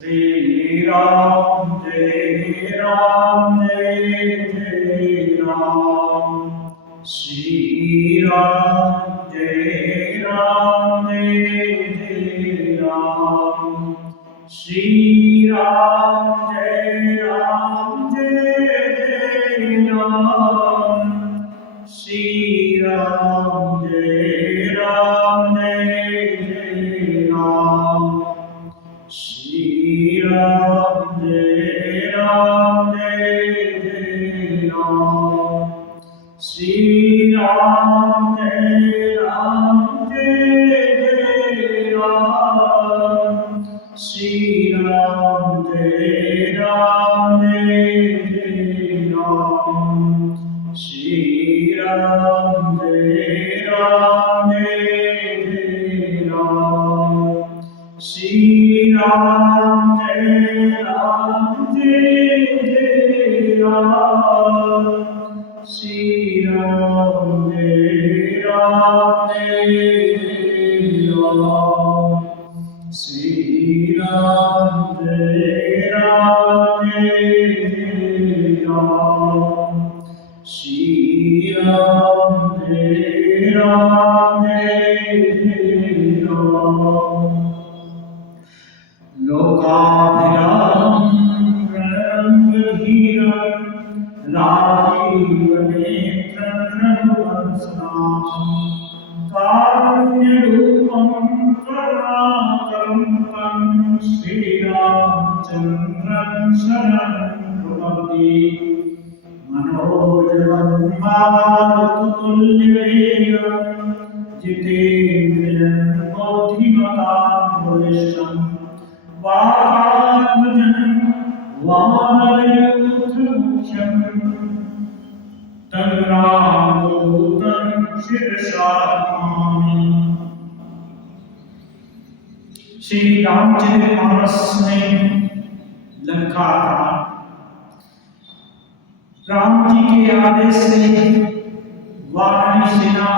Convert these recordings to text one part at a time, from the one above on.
Jai Ram, Jai Ram, Jai Jai Ram. Shri Ram, Jai Ram, Jai Jai Ram. Shri Ram, Jai Ram, Jai Jai Ram. Shri Ram, Jai Ram, Jai Jai Ram. Shri Ram, Jai Ram, Jai Jai Ram. Shri Ram, Jai Ram, Jai Jai Ram. Shri Ram, Jai Ram, Jai Jai Ram. Shri Ram, Jai Ram, Jai Jai Ram. Shri Ram, Jai Ram, Jai Jai Ram. Shri Ram, Jai Ram, Jai Jai Ram. Shri Ram, Jai Ram, Jai Jai Ram. Shri Ram, Jai Ram, Jai Jai Ram. लोकाभिरामं रणरङ्गधीरं राजीवनेत्रं रघुवंशनाथं कारुण्यरूपं करुणाकरं तं श्रीरामचन्द्रं शरणं प्रपद्ये मनोजवं मारुततुल्यवेगं जितेन्द्रियं बुद्धिमतां वरिष्ठं वातात्मजं वानरयूथमुख्यं तं रामदूतं शिरसा नमामि। श्री रामचरितमानस में लंका का राम जी के आदेश से वानरी सेना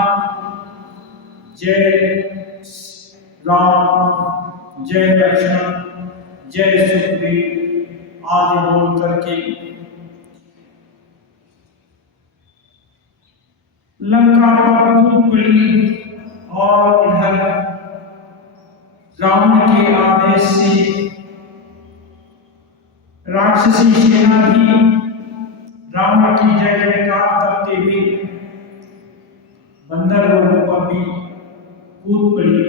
जय राम, जय लक्ष्मण, जय सुग्रीव आदि बोल करके लंका पर कूद पड़ी और इधर रावण के आदेश से राक्षसी सेना भी रावण की जय जयकार करते हुए बंदर लोगों पर भी कूद पड़ी।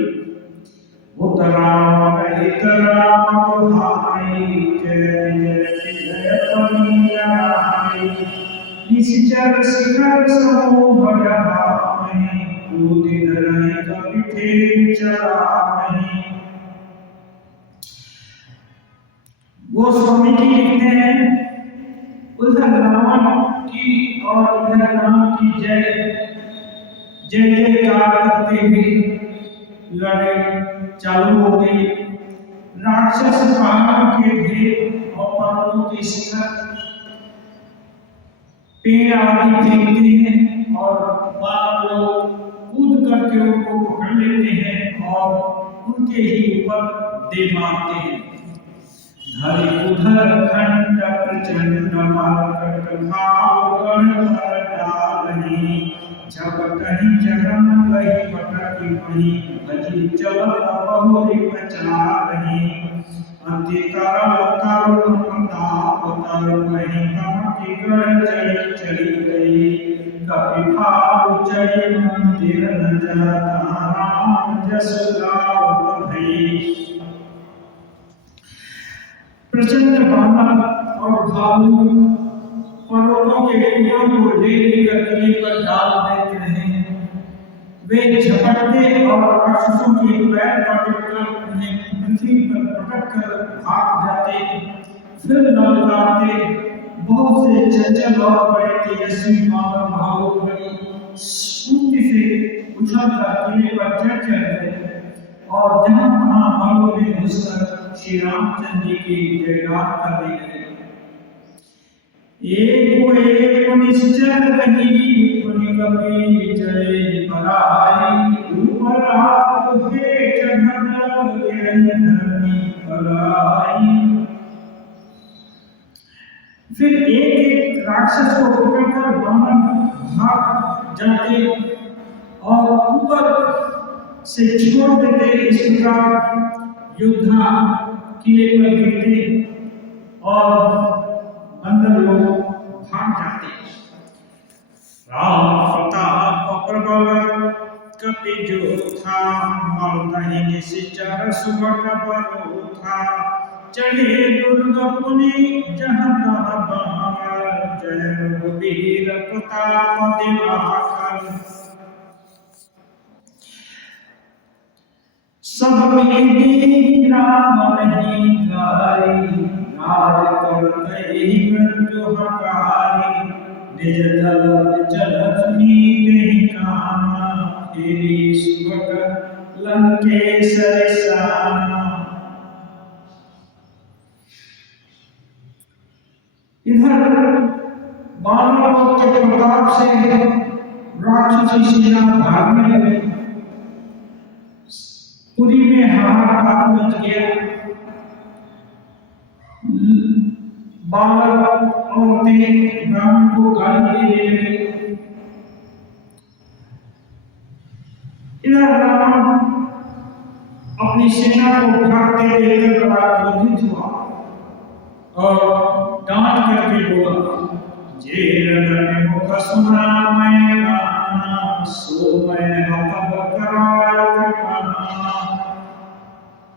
भूत राम कहित राम तुहाई जय जय जय पनियाई निश्चर शिखर समूह जहाई कूद धरई कपिठे चढ़ाई। गोस्वामी जी लिखते हैं उधर रावण की और इधर राम की जय जय जयकार करते हुए लड़ाई चालू हो गई। राक्षस पहाड़ के ढेर और पर्वतों के शिखर पेड़ आदि फेंकते हैं और बाल लोग कूद करके उनको पकड़ लेते हैं और उनके ही ऊपर दे मारते हैं। धरि उधर खंड प्रचंड मरकट भाव गण पर डालनी झपटहि जगन वही पटकी वही भजी चलत बहुरी पचारही अंति करल करुण प्रताप तरुण वही कमति गण चली गई कपि भाव चली मंदिर न जाता राम जस गावत भई। प्रचंड बानर और भालू पर्वतों के पेड़ों को ले लेकर किले पर डाल देते हैं। वे झपटते और राक्षसों के पैर पकड़कर उन्हें पृथ्वी पर पटक कर भाग जाते। फिर ललकारते बहुत से चंचल और बड़े तेजस्वी बानर भालू बड़ी स्फूर्ति से उछलकर किले पर चढ़ गए और जहां तहां भालू में घुसकर श्री रामचंद्र जी की जयकार कर रहे। एक निश्चल रही पुनि कपि जय पराई ऊपर हाथ हे चढ़न गिरन धरनी पराई। फिर एक एक राक्षस को पकड़कर वामन भाग जाते और ऊपर से छोड़ देते। इस प्रकार योद्धा किले पर गिरते और बंदर लोग भाग जाते। राम प्रताप प्रबल कपि जोथा, मर्दहि निश्चर सुबह बरो था। चढ़े दुर्ग पुनि जहाँ तहाँ बाण, जय रघुवीर प्रताप दिवाकर। सब विधि राम नहीं गाई, राज करतहि मृत्यु हकारी। निज दल चलत नीति काना, फेरी सुबह लंकेश्वर साना। इधर बानरों के प्रताप से राक्षसी सेना भागने लगी। पुरी में हाहाकार मच गया। बालक औरतें ब्राह्मण को गाली देने लगी। इधर रावण अपनी सेना को भागते देखकर बड़ा क्रोधित हुआ और डांट करके बोला, जे रण मुख सुना मैं गाना, सो मैं हतब करायत काना।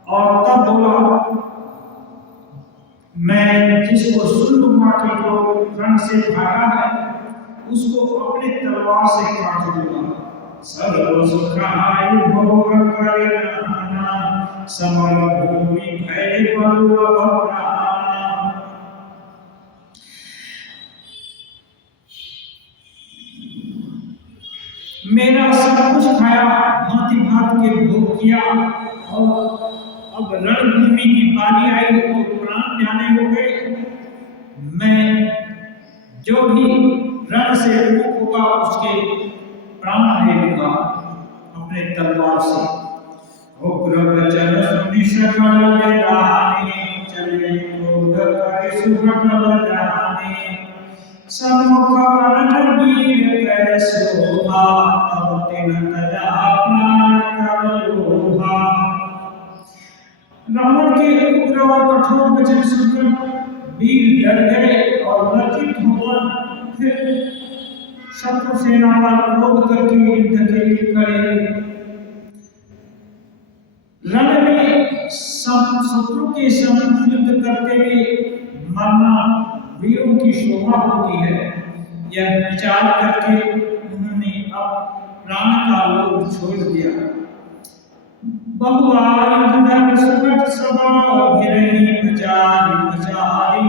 और तब बोला, मैं जिसको सुन माटी को रण से भागा है उसको अपने तलवार से काट दूंगा। सर्व सुखायु भोग करे नाना, समर भूमि भय बलुअ प्राणा। मेरा सब कुछ खाया, भांति भांति के भोग किया और अब रणभूमि की बारी आई तो प्राण जाने हो गए। मैं जो भी रण से मुक्त होगा उसके प्राण ले लूंगा अपने तलवार से। उग्र वचन सुनि सकल रानी, चले क्रोध करे सुभट जाने। सम्मुख रणवीर कै शोभा, तब तिन तजा प्राण कर लोभा। रावण के उग्र और कठोर वचन सुनकर वीर डर गए और लज्जित होकर फिर शत्रु सेना पर क्रोध करके युद्ध के लिए खड़े। रण में शत्रु के सम्मुख युद्ध करते हुए मरना वीरों की शोभा होती है। यह विचार करके उन्होंने अब प्राण का लोभ छोड़ दिया। बहुआयुध सुकट सब घेरहि बचारी बचारी,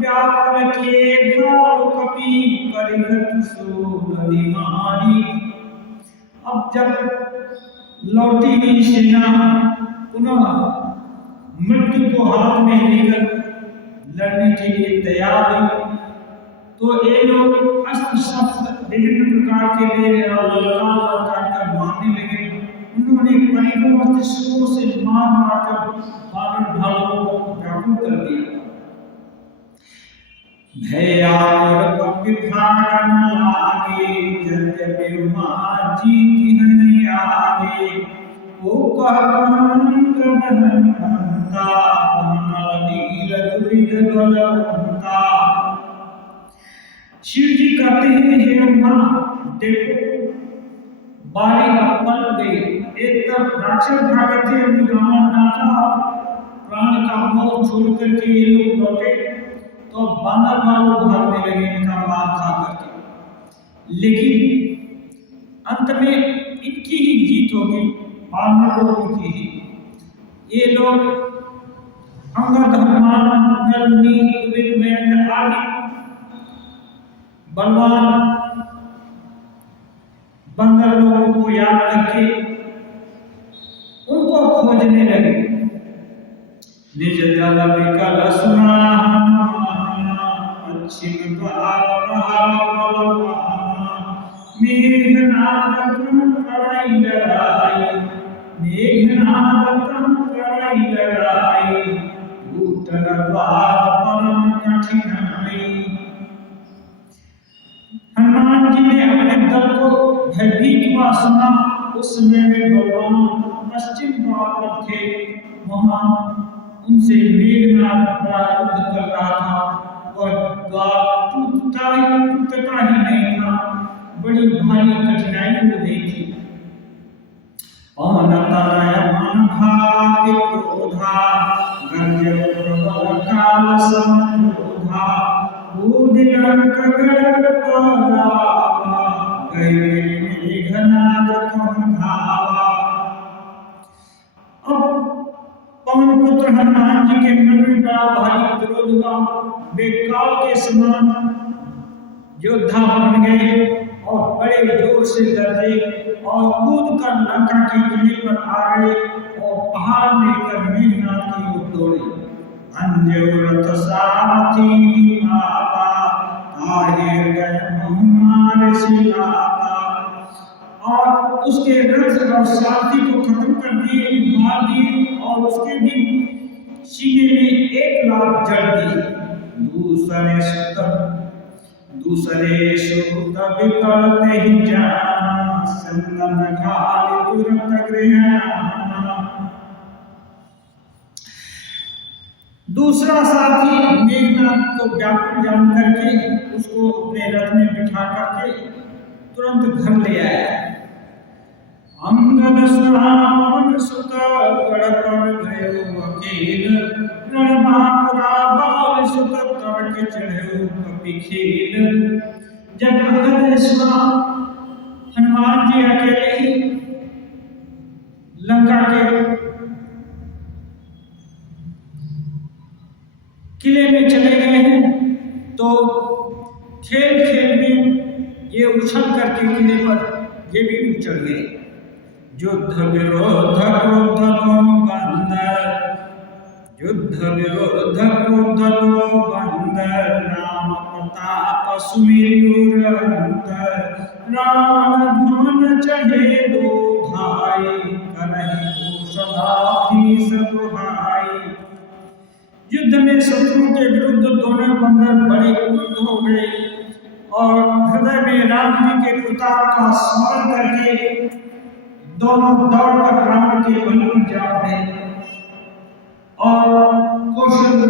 व्याकुल किए घोर कपि परिहत सो नदी मारी। अब जब लौटी हुई सेना पुनः मृत्यु को हाथ में लेकर लड़ने के लिए तैयार हुई तो ये लोग अस्त्र शस्त्र विभिन्न प्रकार के ले और ललकार कर मारने लगे। उन्होंने कईयों मस्तिष्कों से मार मारकर बानर भालुओं को व्याकुल कर दिया। भयातुर कपि भागन लागे, यद्यपि मां जीति हनि आगे। ओ कहता नील दुविध बलवंता। शिव जी कहते हैं, हे मां देखो बारी अब पलट गई। एक तरफ राक्षस भागे थे, रावण डांटा, प्राण का मोह छोड़ करके ये लोग लौटे तो बानर वालों भागने लगे इनका मार खा करके। लेकिन अंत में इनकी ही जीत होगी, बानर लोगों की ही। ये लोग अंगद, हनुमान, नल, नील, विद्वेंद्र आदि बलवान बंदर लोगों को याद करके उनको खोजने लगे। निज दल विकल सुना, पश्चिम द्वार मेघनाद तुम कराई लड़ाई, मेघनाद तुम कराई लड़ाई। भूतल द्वार परम कठिनाई, भयभीत हुआ सुना। उस समय में बलवान पश्चिम द्वार पर थे। वहां उनसे मेघनाद बड़ा युद्ध कर रहा था। वह द्वार टूटता ही नहीं था। बड़ी भारी कठिनाई हो रही थी। अनतनय मन भाति क्रोधा गंजो प्रबल काल संरोधा उदिलंक गढ़ परावा गए मेघनाद कम धावा। अब पवन पुत्र हनुमान जी के मन में बड़ा भारी क्रोध हुआ। वे काल के समान योद्धा बन गए और बड़े जोर से गरजे और कूद कर लंका के किले पर आ गए और पहाड़ लेकर मेघनाद की ओर दौड़े। अंजो रथ सारथी माता ताहे गए हनुमान सिलाता। और उसके रथ और सारथी को खत्म कर दिए, मार दिए और उसके भी सीने में एक लात जड़ दी। दूसरे सुत विकलते ही जाना संदन घाले तुरंत गृहाना। दूसरा साथी मेघनाद को व्याकुल जान करके उसको अपने रथ में बिठा करके तुरंत घर ले आया। अंगद सुना पवन सुत गढ़ गयो अकेल रणबांकुरा बाल सुत तड़के चढ़ो कपि खेल। जब अंगद ने सुना हनुमान जी अकेले ही लंका के किले में चले गए हैं तो खेल खेल में ये उछल करके किले पर ये भी उछल गए। युद्ध विरोध क्रोध लो बंदर युद्ध विरोध क्रोध लो बंदर राम प्रताप सुमिर अंतर। रावण धन चढ़े दो भाई करहि कौशलाधि सब भाई। युद्ध में शत्रु के विरुद्ध दोनों बंदर बड़े क्रुद्ध हो गए और हृदय में राम जी के प्रताप का स्मरण करके दोनों दौड़कर रावण के बल पर जा पड़े और कौशल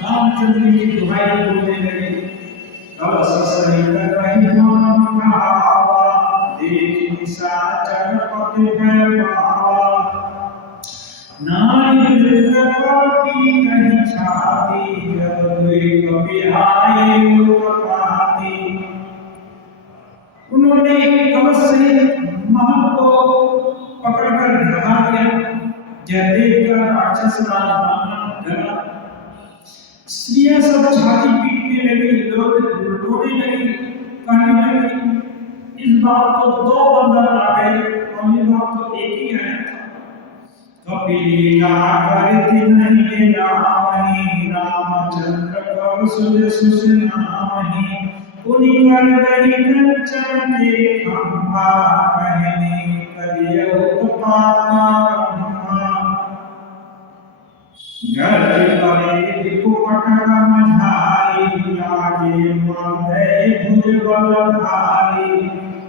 रामचंद्र की दुहाई बोलने लगे। कलश सहित रहिमान कहावा देख निशाचर पति भयपावा। नारी कपि कहि छाती जब दुई कपि आए उत्पाती। उन्होंने कलश सहित महल को पकड़कर ढका दिया। यह देखकर राक्षस राज डरा। स्त्रियां सब छाती पीटने लगी, रोने लगी, कहने लगी इस बार तो दो बंदर आ गए और इस बार तो एक ही आया था। कपिलीला करती नहीं रामहि रामचंद्र कौशल सुसनामहि। उनी कर गई कंचन के खंभा कहने करियो उत्पाता गर्ज करे विपुपट मझारी लागे मंदे भुज बल भारी।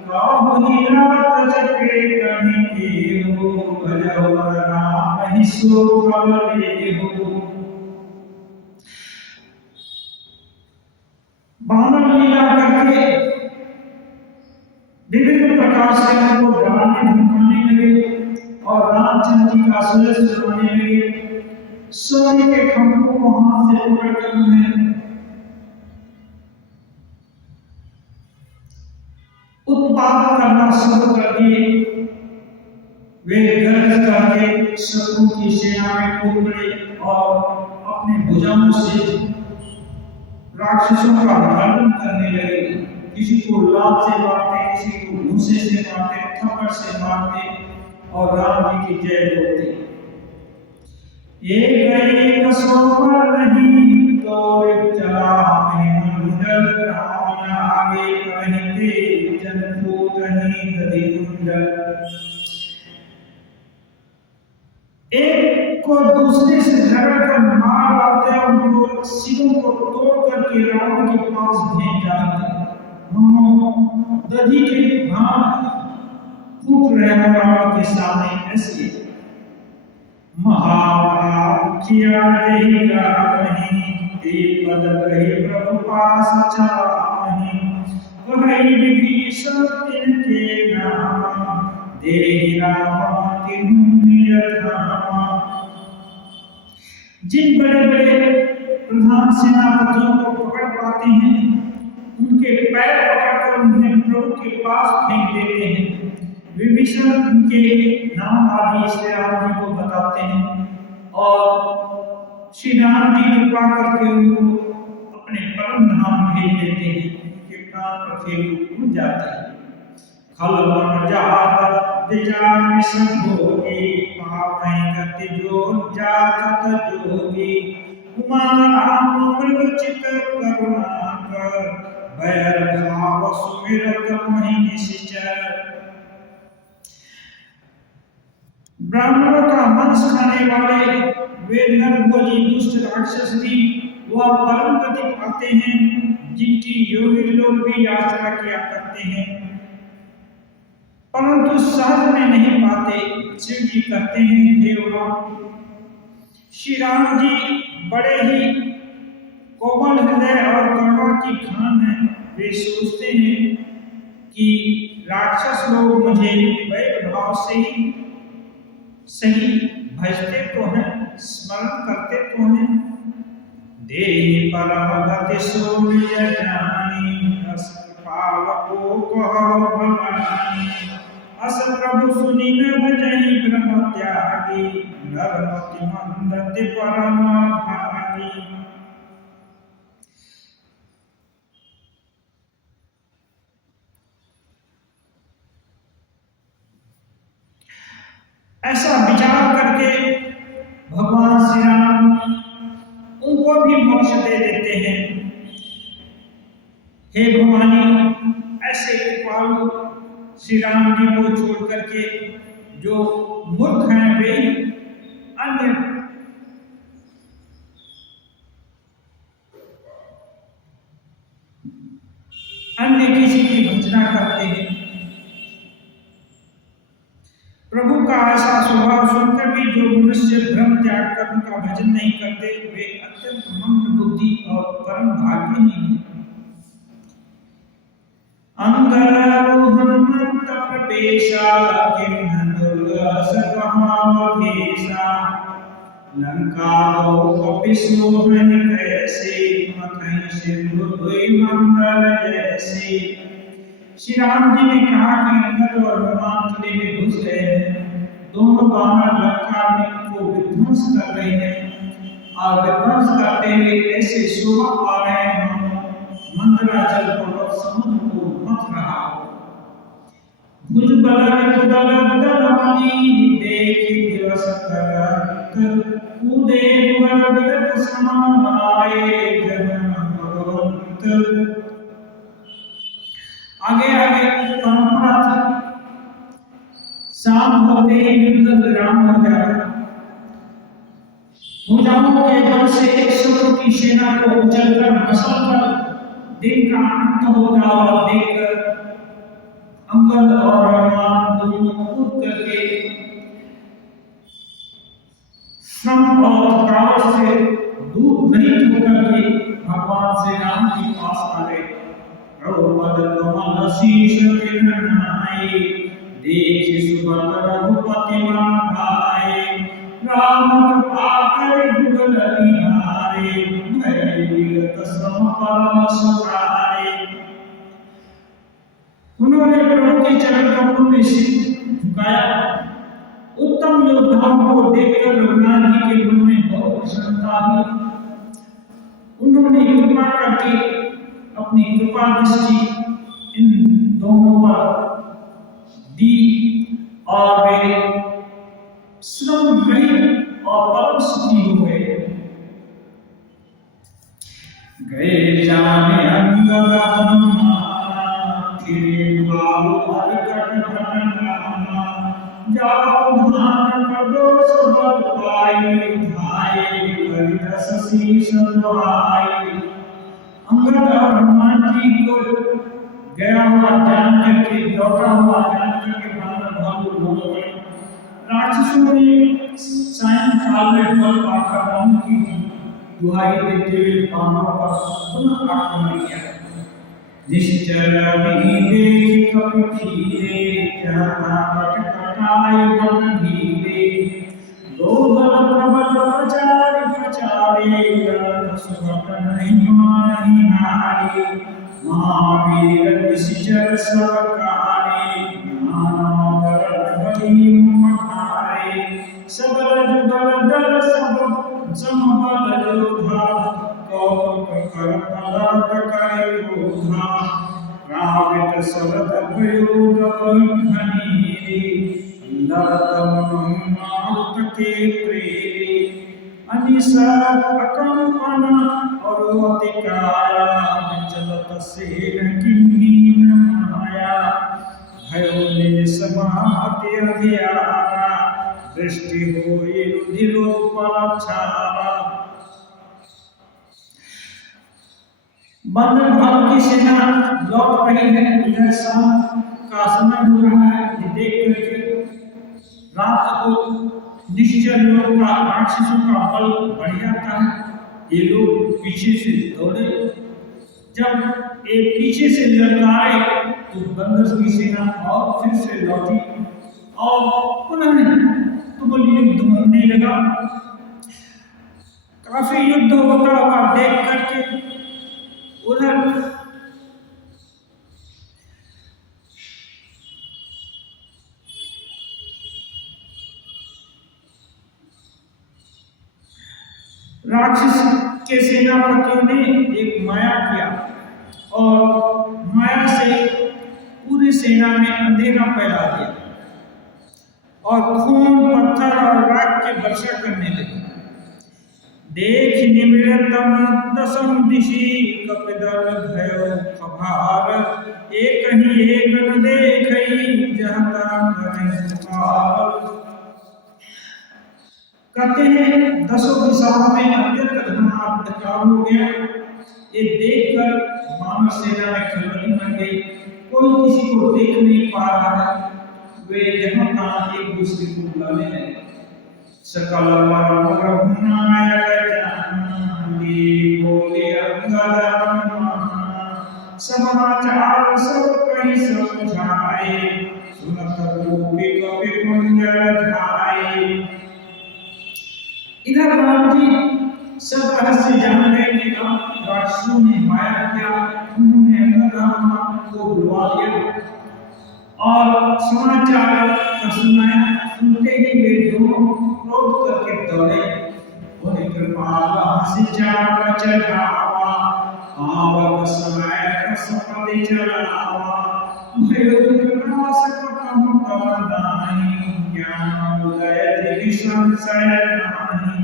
कहुहि रात चक्रे कनि केहू भजौ राम ही सो कल लेहू। बानर लीला करके विभिन्न प्रकार से उनको डराने धमकाने लगे और रामचंद्र जी का सुरेश करवाने लगे। सोने के खंभों को हाथ से पकड़कर उन्हें उत्पात करना शुरू कर दिए। वे गर्ज करके शत्रु की सेना में कूद पड़े और अपने भुजाओं से राक्षसों का मर्दन करने लगे। किसी को लात से मारते, किसी को घूंसे से मारते, थप्पड़ से मारते और राम जी की जय बोलते। एक सोपर नहीं तो चला मंडल रावण आगे कहते जनपूत नहीं दधि कुंडल। एक को दूसरे से झगड़ कर मार डालते और उनको सिरों को तोड़ करके रावण के पास भेज डालते। दधि के फूट रहे रावण के सामने ऐसे महाकिया देगा नहीं ते पद कही प्रभु पास चाही वही विभीषण तिनके नाम देहि राम तिन्ह निज धाम। जिन बड़े बड़े प्रधान सेनापतियों को पकड़ पाते हैं उनके पैर पकड़कर उन्हें प्रभु के पास फेंक देते हैं। विभीषण उनके नाम आदि श्री राम जी को बताते हैं और श्री राम जी कृपा करके उनको अपने परम धाम भेज देते हैं। उनके प्राण पखेरु उड़ जाते हैं। खलवन जात दिजामि संभोगी पावै गति जो जात जोगी उमा राम मृग चित करुणाकर बैर भाव सुमिरत महि निश्चर। ब्राह्मणों का मांस खाने वाले वे नरभोजी दुष्ट राक्षस भी वह परम गति पाते हैं जिनकी योगी लोग भी यात्रा किया करते हैं परंतु सहज में नहीं पाते। शिव जी कहते हैं देववा श्री राम जी बड़े ही कोमल हृदय और करुणा की खान है। वे सोचते हैं कि राक्षस लोग मुझे वैर भाव से ही सही भजते तो हैं स्मरण करते तो हैं। देहि परम गति सो निज जानी अस पावको कहो भवानी अस प्रभु सुनि न भजहि ब्रह्म त्यागी नरमति मंदति परम भागी। ऐसा विचार करके भगवान श्री राम उनको भी मोक्ष दे देते हैं। हे भवानी ऐसे कृपालु श्री राम जी को छोड़ करके जो मूर्ख हैं वे अन्य किसी की भजना करते हैं। प्रभु का ऐसा स्वभाव सुनकर भी जो मनुष्य भ्रम त्याग कर उनका भजन नहीं करते वे अत्यंत मंद बुद्धि और परम भाग्यहीन हैं। अंगरोहंत प्रवेशा किन्ननुर्गस कहावधेशा लंका कपिसोहन कैसे मथई सिंधु दुई मंदर जैसे। श्री राम जी ने कहा कि अंगद और हनुमान किले में घुस गए हैं। दोनों वानर लंका में को विध्वंस कर रहे हैं और विध्वंस करते हुए ऐसे शोभा पा रहे हैं मंदराचल पर्वत समुद्र को मथ रहा हो। भुजबल कुदल देखि दिवस करत कूदे वर विगत समान आए जगन भगवंत। आगे आगे परंपरा थी शाम होते ही युद्ध विराम हो जाता। भुजाओं के बल से शत्रु की सेना को उछलकर मसलकर दिन का अंत होता हुआ देखकर अंगद और हनुमान दोनों कूद करके श्रम और थकावट से दूर रहित होकर के भगवान श्री राम के पास आ गए। प्रभुपद कमल शीश किरणाए देखि सुबल रघुपति मन भाए राम कृपा कर जुगल निहारे भय विगत सम परम सुखाए। उन्होंने प्रभु के चरण कमलों में सिर झुकाया। उत्तम योद्धाओं को देखकर रघुनाथ जी के मन में बहुत प्रसन्नता हुई। उन्होंने कृपा करके अपनी कृपा दृष्टि इन दोनों पर दी और वे श्रम रहित और परम सुखी हो गए। गए जाने अंगद हनुमान फिरे बाबू हरकट भटनामा जाओ धान प्रदोष बल पाई धाये करि दस शीश दुहाई। अंगद और हनुमान जी को गया हुआ जान करके लौटा हुआ जान करके बानर राक्षसों ने सायंकाल में बल पाकर राम की दुहाई देते हुए बानरों पर पुनः आक्रमण किया। निश्चल देख कपि खीरे कहता कट कटाए बन धीरे गोदल प्रबल प्रचारे प्रचारे गलत सुभट नहीं मानी नारी महावीर निश्चल सरकारे नाना बली मठारे सबल जुगल दल सब समबल योधा कौतुक कर पदार्थ करे क्रोधा रावित सरद प्रयोग घनीरे ललत मारुत के प्रेरे अनिसा अकंपन और अतिकाया चलत सेन किन्हीं माया भयो निज समाते अधियारा दृष्टि होई रुधिरोपल छारा। बंदर भाग की सेना लौट रही है। इधर शाम का समय हो रहा है। ये देख करके रात को निश्चल लोग का राक्षसों का बल बढ़ जाता है। ये लोग पीछे से दौड़े। जब ये पीछे से ललकारे तो बंदर की सेना और फिर से लौटी और पुनः तुमुल युद्ध होने लगा। काफी युद्ध होता हुआ देख करके उधर राक्षस के सेनापतियों ने एक माया किया और माया से पूरी सेना में अंधेरा फैला दिया और खून पत्थर और राख की वर्षा करने लगे। देख निमिरतम दसम दिशि कपिदल भयो खभार एक न देखई जहता करे सुपार। कहते हैं दसों दिशाओं में अत्यंत घना अंधकार हो गया। ये देखकर मानव सेना में खलबली मच गई। कोई किसी को देख नहीं पा रहा है। वे जहां तहां एक दूसरे को बुलाने लगे। सकल रघुनायक जानकी बोले अंगद समाचार सब कहीं समझाए सुनत गोपी कवि कुंजर धाये। इधर राम जी सब रहस्य जान गए कि राक्षसों ने माया किया। उन्होंने अंगद को बुलवा लिया और समाचार सुनाया। सुनते ही वे दोनों क्रोध करके दौड़े। बोले कृपाल हंसी चाप चढ़ावा आवक समय कसपति चलावा भयो विनाश कपम तवदानी ज्ञान उदय दिवि संशय नाही।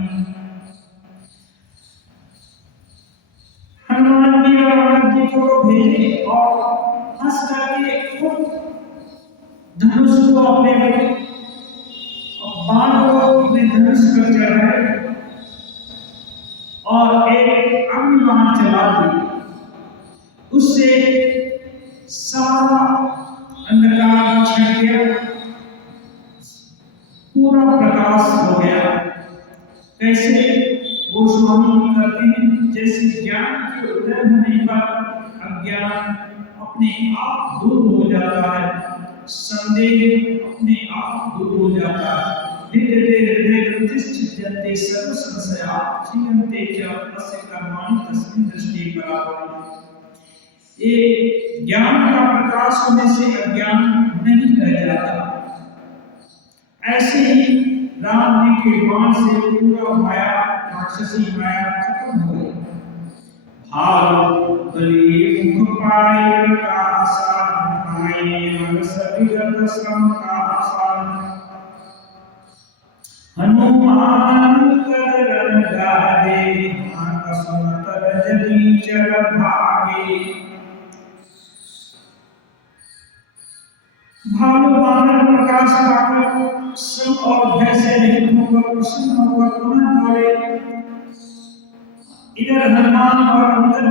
हनुमान जी और जी को भेजे और हंस करके खूब धनुष को अपने बाण को अपने धनुष पर चढ़ाए और एक अन्य बाण चला दी। उससे सारा अंधकार छट गया। पूरा प्रकाश हो गया। कैसे वो स्वामी करते हैं जैसे ज्ञान के उदय होने पर अज्ञान अपने आप दूर हो जाता है। संदेह अपने आप दूर हो जाता है। हृदय सर्व संशया क्षीयन्ते च तस्य कर्माणि तस्मिन् दृष्टि परावृत्ति। ये ज्ञान का प्रकाश होने से अज्ञान नहीं रह जाता। ऐसे ही राम जी के बाण से पूरा माया राक्षसी माया खत्म हो गई। भाव बलि मुख पाए प्रकाशा भाई सविगत संकाशा। हनुमान कर गाजे आकस्मत रजनी चल भागे। भानुमान प्रकाश पाकर सब और भय से रहित होकर प्रसन्न होकर पुनः दौड़े। इधर हनुमान और अंगद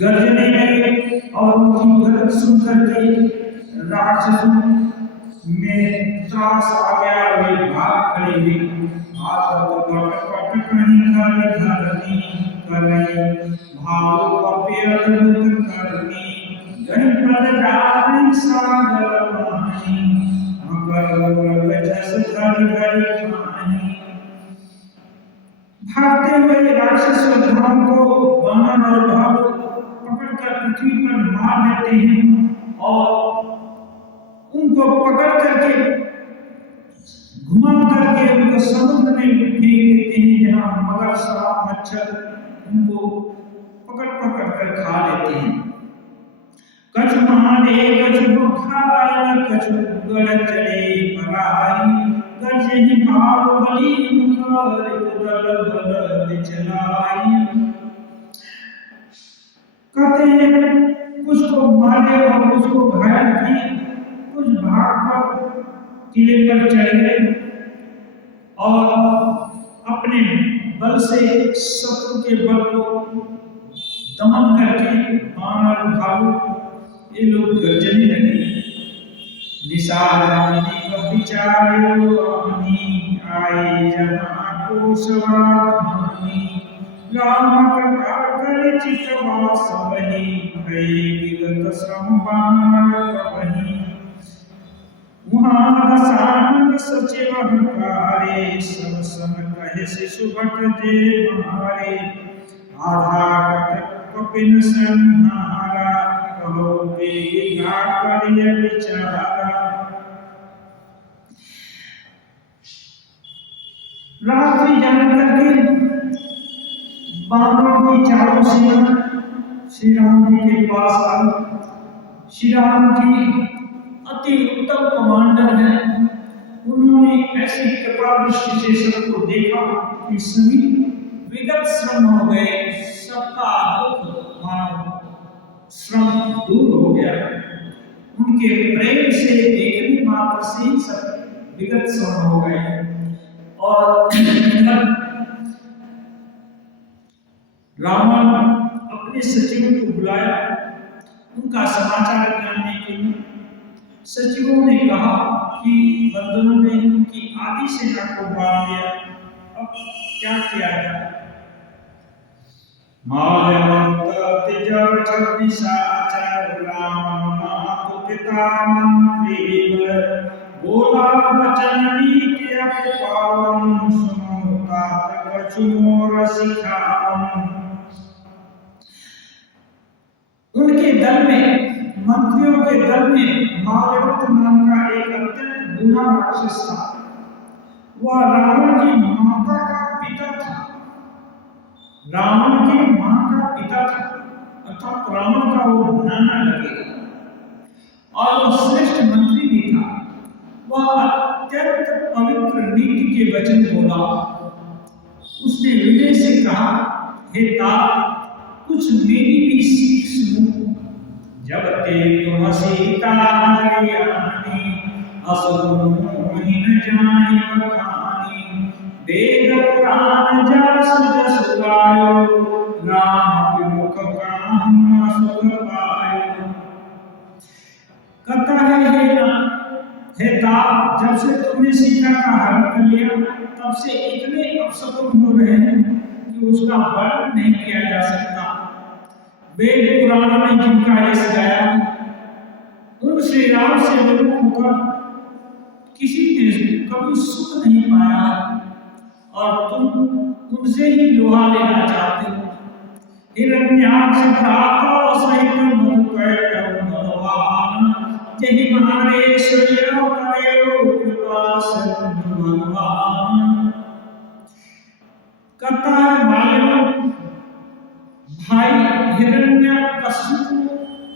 गर्जने लगे और उनकी गरज सुनकर के राक्षसों में त्रास आ गया, वे भाग खड़े हुए। आतत पट नहीं कर धरनी करे, भाव कपे अद्भुत करनी, गणपत डाल सागर माही, मकर उरग जस घर घर खानी। भागते हुए राक्षस योद्धाओं को वामन और भालू पकड़कर पृथ्वी पर मार देते हैं और उनको पकड़ करके घुमा करके उनको समुद्र में फेंक देते हैं, जहां मगर सांप मच्छर उनको पकड़ पकड़ कर खा लेते हैं। कछु मारे कछु खाए, कछु गड़ चले पराई, गरजहि बाहुबली मुखार कुदल बल चलाई। कहते हैं कुछ को मारे और कुछ को घायल किए, कुछ भाग कर किले पर चढ़ गए और अपने बल से शत्रु के बल को दमन करके बाण भालू ये लोग गर्जने लगे। निशानी विचारो अपनी आए जहाँ को सवाधानी, राम कृपा कर चितवा सबहि, भय विगत श्रम बाण कबहि। वहाँ दसानंद सचिव हकारे, सब सन कहे शिशु भट जे मारे, आधा कटक कपिन संहारा, कहो बेगा करिय विचारा। रात्रि जान करके बानरों की चारों सेना श्री राम जी के पास आई। श्री राम जी अति उत्तम कमांडर हैं। उन्होंने ऐसी कृपा दृष्टि से सबको देखा कि सभी विगत श्रम हो गए, सबका दुख मानो श्रम दूर हो गया। उनके प्रेम से देखने मात्र से ही सब विगत श्रम हो गए। और रावण अपने सचिवों को बुलाया उनका समाचार जानने के लिए। सचिवों ने कहा कि बंदरों ने उनकी आधी सेना को मार दिया, अब क्या किया जाए। माल्यवंत तिजर छत्तीसाचार, राम मातु पिता मंत्री, बोला वचन नीति अप पावन, सुनो तात कछु मोर सिखावन। उनके दल में, मंत्रियों के दल में माल्यवंत नाम का एक अत्यंत बूढ़ा राक्षस था। वह रावण की माता का पिता था। रावण की मां का पिता था, अर्थात रावण का वो नाना लगेगा। और वह श्रेष्ठ मंत्री भी था। वह अत्यंत पवित्र नीति के वचन बोला। उसने विनय से कहा, हे तात, कुछ मेरी भी सीख सुनो। जब ते तुम सीता हरियाणी, असुर मोहि न जाहि बखानी, वेद पुराण जस जस गायो, राम विमुख काम सुख पायो। कहता है हे तात, जब से तुमने सीता का हरण कर लिया, तब से इतने अपशकुन हो रहे हैं कि उसका वर्णन नहीं किया जा सकता। वेद पुराणों में जिनका यश गाया, उन श्री राम से विमुख होकर किसी ने कभी सुख नहीं पाया, और तुम उनसे ही लोहा लेना चाहते हो। हिरण्याक्ष भ्राता सहित मुकैटव भगवान, जहि मारे श्रेयो करेयो कृपा सिंधु भगवान। कहता है माल्यवंत भाई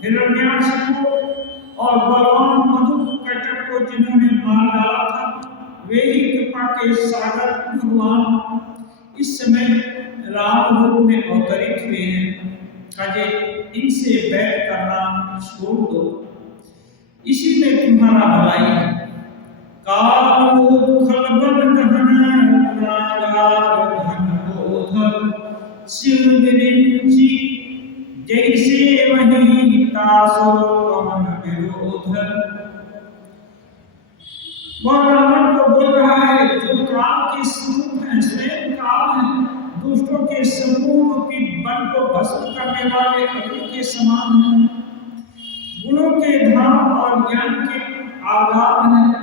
हिरण्याक्ष को और बलवान मधुकैटव को जिन्होंने मार डाला था, वे ही कृपा के सागर भगवान इस समय राम रूप में अवतरित हुए हैं। कहे इनसे बैर करना छोड़ दो, इसी में तुम्हारा भलाई है। काल खलबन दहन प्रागार धन बोधन, शिव विरिंची जैसे वही तासो अमन विरोधन। के समूह रूपी बन को भस्म करने वाले अग्नि के समान हैं। गुणों के धाम और ज्ञान के आधार हैं।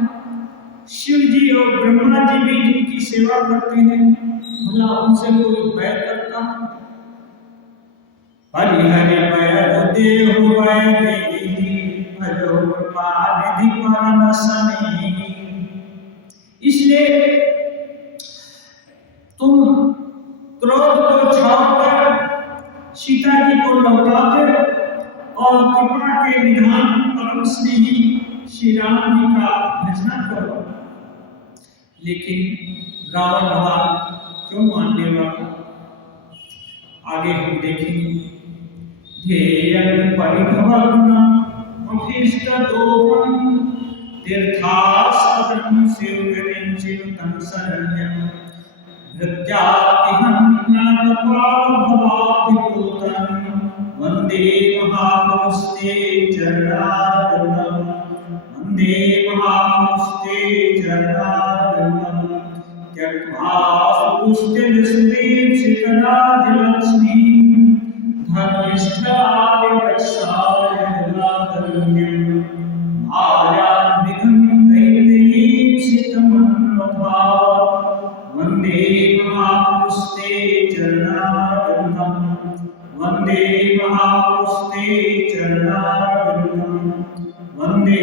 शिव जी और ब्रह्मा जी भी जिनकी सेवा करते हैं, भला उनसे कोई बैर करता है? हरि हरि बैर देहु वैदेही भजो कृपानिधि परमसनी। इसलिए तुम क्रोध को छोड़कर सीता जी को लौटाते और कृपा के निधान परम स्नेही श्री राम जी का भजना करो। लेकिन रावण बात क्यों मानने वाला? आगे हम देखेंगे। ध्येयं परिभवग्नं अभीष्ट दोषं तीर्थास्पदं शिवगिरिं चिन्तं शरण्यं भृत्यातिहं भवाभिभूतं वन्दे महापुरुषते चरणारविन्दं वन्दे महापुरुषते चरणारविन्दं त्यक्त्वा सुपुष्टिदस्तीं शिखरादिलक्ष्मीं धर्मिष्ठादिवत्सायमुदातरण्यं आर्यान्वितं दैत्यीं सितमन्वभाव वन्दे महापुरुषते चरणारविन्दं वन्दे महापुरुषते चरणारविन्दं वन्दे